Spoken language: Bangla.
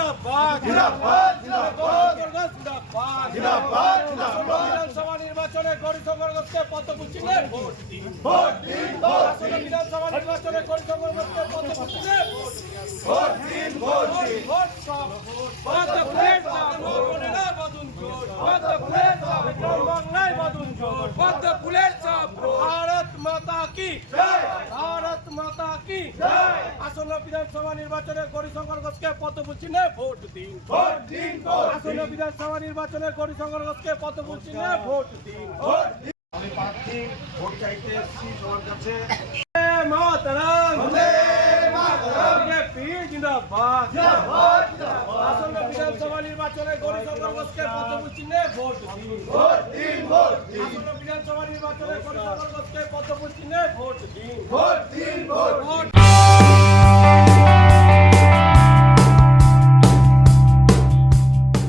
জিন্দাবাদ জিন্দাবাদ জিন্দাবাদ জিন্দাবাদ জিন্দাবাদ বিধানসভা নির্বাচনে গরিশঙ্কর ঘোষকে পদ্মফুল চিহ্নে ভোট দিন ভোট দিন আসলে বিধানসভা নির্বাচনে গরিশঙ্কর ঘোষকে পদ্মফুল চিহ্নে ভোট দিন ভোট দিন ভোট সব পদ্মফুলের জনগণেরা বদুন জোট পদ্মফুলের জয় বাংলায় বদুন জোট পদ্মফুলের সব ভারত মাতা কি জয় ভারত মাতা কি জয় আসন্ন বিধানসভা নির্বাচনে গরিশঙ্কর ঘোষকে পদ্মফুল চিহ্নে ভোট দিন ভোট দিন আসন্ন বিধানসভা নির্বাচনে গরিশঙ্কর ঘোষকে পদ্মফুল চিহ্নে ভোট দিন ভোট দিন আমি প্রার্থী ভোট চাইতে এসেছি সবার কাছে। মাতরম বন্দে মাতরম বিজেপি জিন্দাবাদ জিন্দাবাদ আসন্ন বিধানসভা নির্বাচনে গরিশঙ্কর ঘোষকে পদ্মফুল চিহ্নে ভোট দিন ভোট দিন ভোট দিন আসন্ন বিধানসভা নির্বাচনে গরিশঙ্কর ঘোষকে পদ্মফুল চিহ্নে ভোট দিন ভোট দিন ভোট